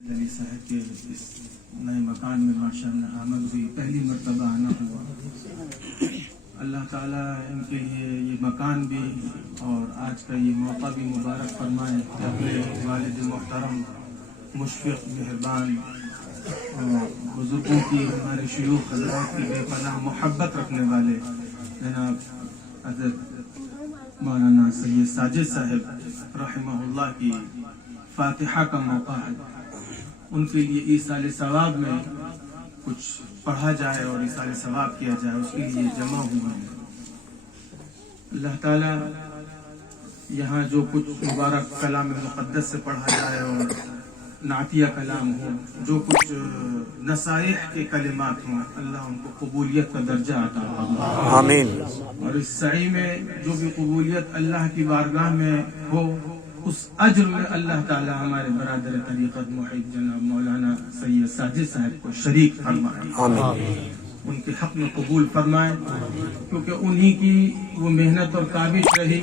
علی صاحب کے اس نئے مکان میں ماشاءاللہ آمد ہوئی، پہلی مرتبہ آنا ہوا۔ اللہ تعالیٰ ان کے لیے یہ مکان بھی اور آج کا یہ موقع بھی مبارک فرمائے کہ اپنے والد محترم مشفق مہربان اور بزرگوں کی، ہمارے شیوخ حضرات کی بے پناہ محبت رکھنے والے جناب حضرت مولانا سید ساجد صاحب رحمہ اللہ کی فاتحہ کا موقع ہے۔ ان کے لیے ایصال ثواب میں کچھ پڑھا جائے اور ایصال ثواب کیا جائے، اس کے لیے جمع ہوئے ہیں۔ اللہ تعالیٰ یہاں جو کچھ مبارک کلام مقدس سے پڑھا جائے اور نعتیہ کلام ہو، جو کچھ نصائح کے کلمات ہوں، اللہ ان کو قبولیت کا درجہ عطا فرمائے، آمین۔ اور اس سعی میں جو بھی قبولیت اللہ کی بارگاہ میں ہو، اس اجر میں اللہ تعالی ہمارے برادر طریقت محب جناب مولانا سید ساجد صاحب کو شریک فرمائے، آمین۔ ان کے حق میں قبول فرمائے، کیونکہ انہی کی وہ محنت اور کاوش رہی۔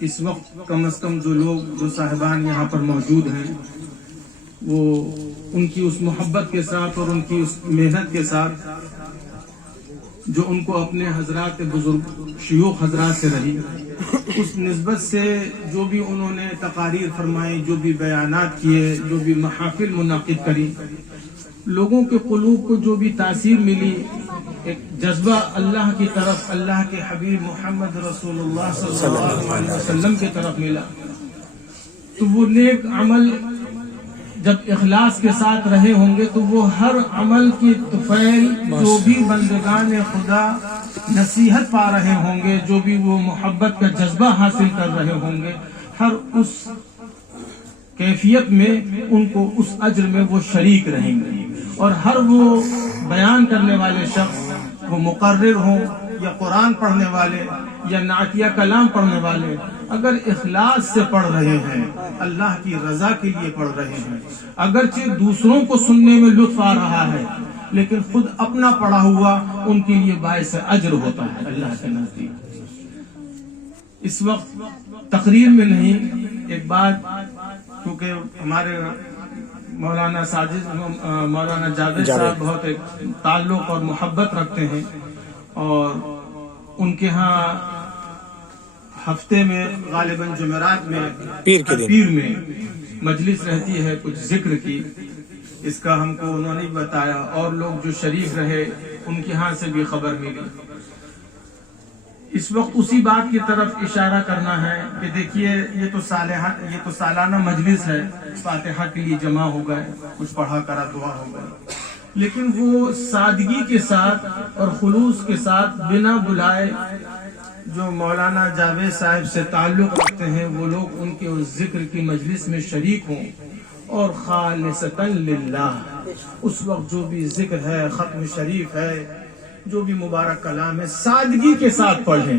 اس وقت کم از کم جو لوگ، جو صاحبان یہاں پر موجود ہیں، وہ ان کی اس محبت کے ساتھ اور ان کی اس محنت کے ساتھ جو ان کو اپنے حضرات بزرگ شیوخ حضرات سے رہی، اس نسبت سے جو بھی انہوں نے تقاریر فرمائی، جو بھی بیانات کیے، جو بھی محافل منعقد کری، لوگوں کے قلوب کو جو بھی تاثیر ملی، ایک جذبہ اللہ کی طرف، اللہ کے حبیب محمد رسول اللہ صلی اللہ علیہ وسلم کی طرف ملا، تو وہ نیک عمل جب اخلاص کے ساتھ رہے ہوں گے تو وہ ہر عمل کی طفیل جو بھی بندگان خدا نصیحت پا رہے ہوں گے، جو بھی وہ محبت کا جذبہ حاصل کر رہے ہوں گے، ہر اس کیفیت میں ان کو اس اجر میں وہ شریک رہیں گے۔ اور ہر وہ بیان کرنے والے شخص، وہ مقرر ہوں یا قرآن پڑھنے والے یا نعتیہ کلام پڑھنے والے، اگر اخلاص سے پڑھ رہے ہیں، اللہ کی رضا کے لیے پڑھ رہے ہیں، اگرچہ دوسروں کو سننے میں لطف آ رہا ہے، لیکن خود اپنا پڑھا ہوا ان کے لیے باعث اجر ہوتا ہے اللہ کے نزدیک۔ اس وقت تقریر میں نہیں، ایک بات، کیونکہ ہمارے مولانا جاوید صاحب بہت ایک تعلق اور محبت رکھتے ہیں، اور ان کے ہاں ہفتے میں غالباً جمعرات میں پیر میں مجلس رہتی ہے کچھ ذکر کی، اس کا ہم کو انہوں نے بتایا، اور لوگ جو شریف رہے ان کے ہاں سے بھی خبر ملی۔ اس وقت اسی بات کی طرف اشارہ کرنا ہے کہ دیکھیے یہ تو سالانہ مجلس ہے، فاتحہ کے لیے جمع ہو گئے، کچھ پڑھا کرا دعا ہو گئے، لیکن وہ سادگی کے ساتھ اور خلوص کے ساتھ بنا بلائے جو مولانا جاوید صاحب سے تعلق رکھتے ہیں، وہ لوگ ان کے اس ذکر کی مجلس میں شریک ہوں اور خالصتاً للہ اس وقت جو بھی ذکر ہے، ختم شریف ہے، جو بھی مبارک کلام ہے، سادگی کے ساتھ پڑھیں۔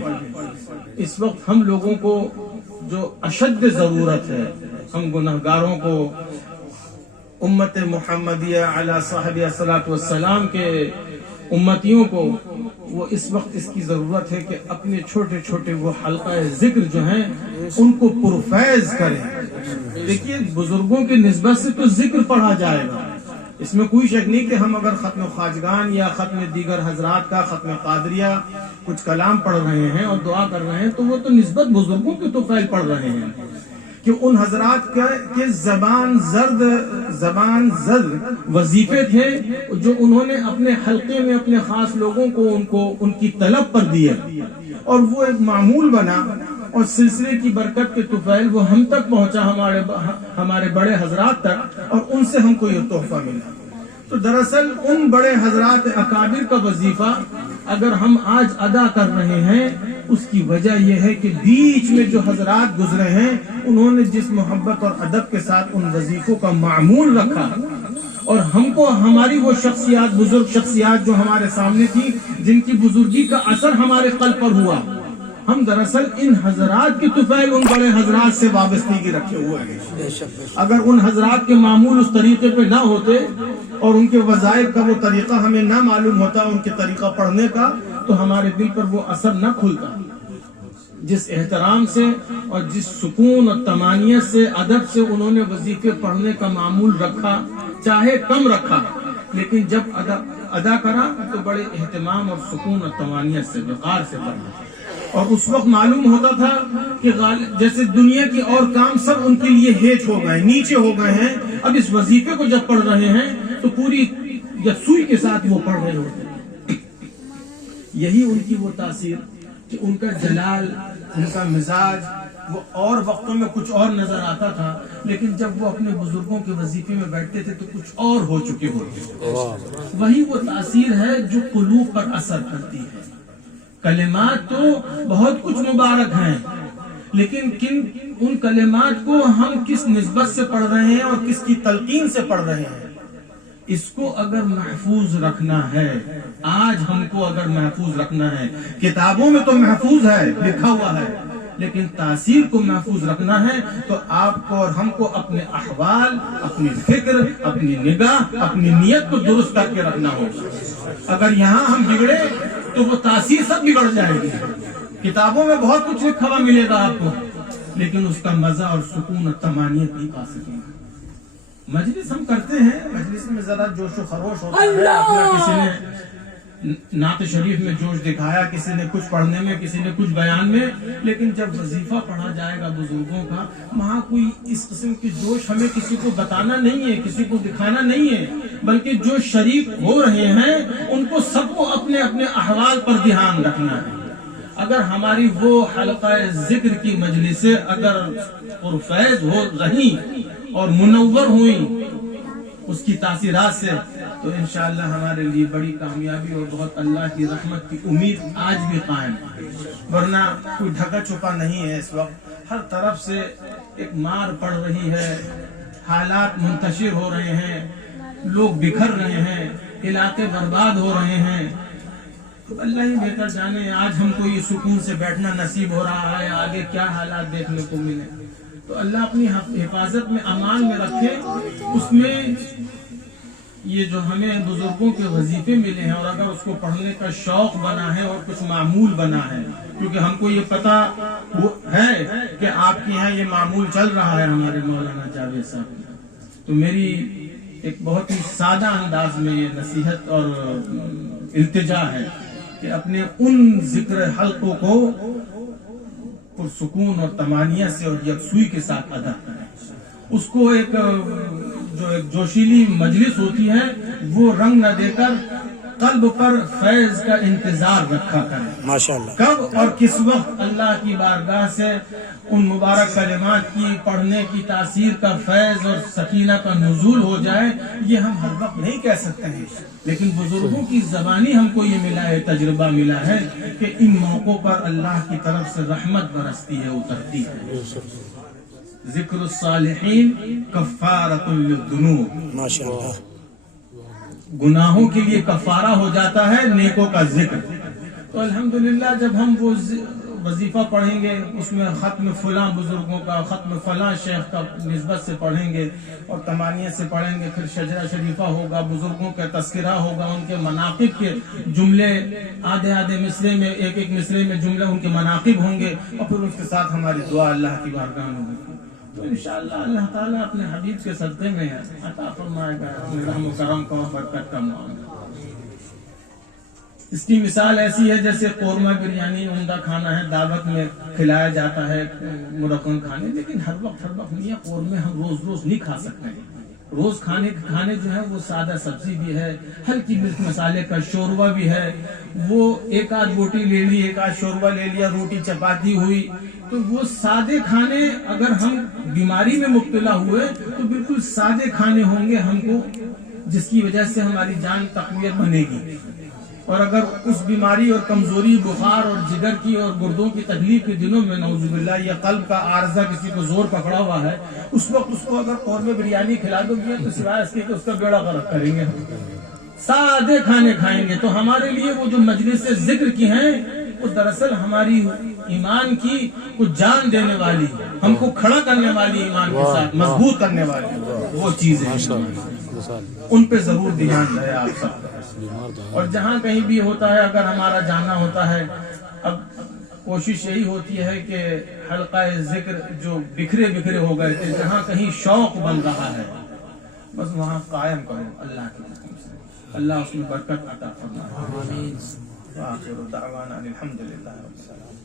اس وقت ہم لوگوں کو جو اشد ضرورت ہے، ہم گناہگاروں کو، امت محمدیہ علی صاحب الصلاۃ والسلام کے امتیوں کو، وہ اس وقت اس کی ضرورت ہے کہ اپنے چھوٹے چھوٹے وہ حلقہ ذکر جو ہیں ان کو پرفیض کریں۔ دیکھیے بزرگوں کی نسبت سے تو ذکر پڑھا جائے گا، اس میں کوئی شک نہیں کہ ہم اگر ختم خواجگان یا ختم دیگر حضرات کا، ختم قادریہ کچھ کلام پڑھ رہے ہیں اور دعا کر رہے ہیں، تو وہ تو نسبت بزرگوں کی تو فعل پڑھ رہے ہیں کہ ان حضرات کے زبان زد وظیفے تھے جو انہوں نے اپنے حلقے میں اپنے خاص لوگوں کو ان کی طلب پر دیے، اور وہ ایک معمول بنا، اور سلسلے کی برکت کے طفیل وہ ہم تک پہنچا، ہمارے بڑے حضرات تک، اور ان سے ہم کو یہ تحفہ ملا۔ تو دراصل ان بڑے حضرات اکابر کا وظیفہ اگر ہم آج ادا کر رہے ہیں، اس کی وجہ یہ ہے کہ بیچ میں جو حضرات گزرے ہیں انہوں نے جس محبت اور ادب کے ساتھ ان وظیفوں کا معمول رکھا، اور ہم کو ہماری وہ شخصیات، بزرگ شخصیات جو ہمارے سامنے تھی، جن کی بزرگی کا اثر ہمارے قلب پر ہوا، ہم دراصل ان حضرات کی طفیل ان بڑے حضرات سے وابستگی رکھے ہوئے ہیں۔ اگر ان حضرات کے معمول اس طریقے پہ نہ ہوتے اور ان کے وظائف کا وہ طریقہ ہمیں نہ معلوم ہوتا، ان کے طریقہ پڑھنے کا، تو ہمارے دل پر وہ اثر نہ کھلتا۔ جس احترام سے اور جس سکون اور طمانینت سے ادب سے انہوں نے وظیفے پڑھنے کا معمول رکھا، چاہے کم رکھا، لیکن جب ادا کرا تو بڑے اہتمام اور سکون اور طمانینت سے وقار سے پڑھا. اور اس وقت معلوم ہوتا تھا کہ جیسے دنیا کے اور کام سب ان کے لیے ہیچ ہو گئے، نیچے ہو گئے ہیں. اب اس وظیفے کو جب پڑھ رہے ہیں تو پوری یکسوئی کے ساتھ وہ پڑھ رہے ہوتے ہیں. یہی ان کی وہ تاثیر کہ ان کا جلال، ان کا مزاج وہ اور وقتوں میں کچھ اور نظر آتا تھا، لیکن جب وہ اپنے بزرگوں کے وظیفے میں بیٹھتے تھے تو کچھ اور ہو چکے ہوتے. وہی وہ تاثیر ہے جو قلوب پر اثر کرتی ہے. کلمات تو بہت کچھ مبارک ہیں، لیکن ان کلمات کو ہم کس نسبت سے پڑھ رہے ہیں اور کس کی تلقین سے پڑھ رہے ہیں، اس کو اگر محفوظ رکھنا ہے، آج ہم کو اگر محفوظ رکھنا ہے، کتابوں میں تو محفوظ ہے، لکھا ہوا ہے، لیکن تاثیر کو محفوظ رکھنا ہے تو آپ کو اور ہم کو اپنے احوال، اپنی فکر، اپنی نگاہ، اپنی نیت کو درست کر کے رکھنا ہوگا. اگر یہاں ہم بگڑے تو وہ تاثیر سب بگڑ جائے گی. کتابوں میں بہت کچھ لکھا ہوا ملے گا آپ کو، لیکن اس کا مزہ اور سکون اور طمانینت نہیں پا سکیں گے. مجلس ہم کرتے ہیں، مجلس میں ذرا جوش و خروش ہوتا ہے، کسی نے نعت شریف میں جوش دکھایا، کسی نے کچھ پڑھنے میں، کسی نے کچھ بیان میں، لیکن جب وظیفہ پڑھا جائے گا بزرگوں کا، وہاں کوئی اس قسم کی جوش ہمیں کسی کو بتانا نہیں ہے، کسی کو دکھانا نہیں ہے، بلکہ جو شریک ہو رہے ہیں ان کو سب کو اپنے اپنے احوال پر دھیان رکھنا ہے. اگر ہماری وہ حلقہ ذکر کی مجلسیں اگر پرفیض ہو رہی اور منور ہوئی اس کی تاثیرات سے، تو انشاءاللہ ہمارے لیے بڑی کامیابی اور بہت اللہ کی رحمت کی امید آج بھی قائم ہے. ورنہ کوئی ڈھکا چھپا نہیں ہے. اس وقت ہر طرف سے ایک مار پڑ رہی ہے، حالات منتشر ہو رہے ہیں، لوگ بکھر رہے ہیں، علاقے برباد ہو رہے ہیں. تو اللہ ہی بہتر جانے آج ہم کو یہ سکون سے بیٹھنا نصیب ہو رہا ہے، آگے کیا حالات دیکھنے کو ملے. تو اللہ اپنی حفاظت میں، امان میں رکھے. اس میں یہ جو ہمیں بزرگوں کے وظیفے ملے ہیں اور اگر اس کو پڑھنے کا شوق بنا ہے اور کچھ معمول بنا ہے، کیونکہ ہم کو یہ پتا ہے کہ آپ کے یہاں یہ معمول چل رہا ہے ہمارے مولانا جاوید صاحب. تو میری ایک بہت ہی سادہ انداز میں یہ نصیحت اور التجا ہے کہ اپنے ان ذکر حلقوں کو پرسکون اور طمانینت سے اور یکسوئی کے ساتھ ادا کریں. اس کو ایک جوشیلی مجلس ہوتی ہے وہ رنگ نہ دے کر قلب پر فیض کا انتظار رکھا کریں. ماشاءاللہ. کب اور کس وقت اللہ کی بارگاہ سے ان مبارک کلمات کی پڑھنے کی تاثیر کا فیض اور سکینہ کا نزول ہو جائے یہ ہم ہر وقت نہیں کہہ سکتے ہیں، لیکن بزرگوں کی زبانی ہم کو یہ ملا ہے، تجربہ ملا ہے کہ ان موقعوں پر اللہ کی طرف سے رحمت برستی ہے، اترتی ہے. ذکر الصالحین کفارۃ للذنوب. ماشاءاللہ. گناہوں کے لیے کفارہ ہو جاتا ہے نیکوں کا ذکر. تو الحمدللہ جب ہم وہ وظیفہ پڑھیں گے اس میں ختم فلاں بزرگوں کا، ختم فلاں شیخ کا نسبت سے پڑھیں گے اور طمانینت سے پڑھیں گے، پھر شجرہ شریفہ ہوگا، بزرگوں کا تذکرہ ہوگا، ان کے مناقب کے جملے آدھے آدھے مصرے میں، ایک ایک مصرے میں جملے ان کے مناقب ہوں گے، اور پھر اس کے ساتھ ہماری دعا اللہ کی بارگاہ میں ہوگی. تو انشاءاللہ اللہ تعالیٰ اپنے حبیب کے صدقے میں عطا فرمائے گا اپنے رحم و کرم کا اور برکت کا معاملہ. اس کی مثال ایسی ہے جیسے قورمہ بریانی عمدہ کھانا ہے، دعوت میں کھلایا جاتا ہے مرکن کھانے، لیکن ہر وقت نہیں ہے. قورمے ہم روز روز نہیں کھا سکتے ہیں. روز کھانے جو ہے وہ سادہ سبزی بھی ہے، ہلکی مرچ مسالے کا شوربہ بھی ہے، وہ ایک آدھ بوٹی لے لی، ایک آدھ شوربہ لے لیا، روٹی چپاتی ہوئی. تو وہ سادے کھانے اگر ہم بیماری میں مبتلا ہوئے تو بالکل سادے کھانے ہوں گے ہم کو، جس کی وجہ سے ہماری جان تقویت بنے گی. اور اگر اس بیماری اور کمزوری، بخار اور جگر کی اور گردوں کی تکلیف کے دنوں میں نعوذ باللہ یا قلب کا عارضہ کسی کو زور پکڑا ہوا ہے، اس وقت اس کو اگر قورمہ بریانی کھلا دو گے تو سوائے اس کے کہ اس کا بیڑا غرق کریں گے. سادے کھانے کھائیں گے. تو ہمارے لیے وہ جو مجلس ذکر کی ہیں وہ دراصل ہماری ایمان کی کچھ جان دینے والی، ہم کو کھڑا کرنے والی، ایمان کے ساتھ مضبوط کرنے والی وہ چیزیں، ان پہ ضرور دھیان رہے آپ سب. اور جہاں کہیں بھی ہوتا ہے اگر ہمارا جانا ہوتا ہے، اب کوشش یہی ہوتی ہے کہ حلقہ ذکر جو بکھرے بکھرے ہو گئے تھے، جہاں کہیں شوق بن رہا ہے، بس وہاں قائم کرو اللہ کے حکم سے، اللہ اس میں برکت عطا فرمائے۔ آمین۔ وآخر دعوانا الحمدللہ رب العالمین۔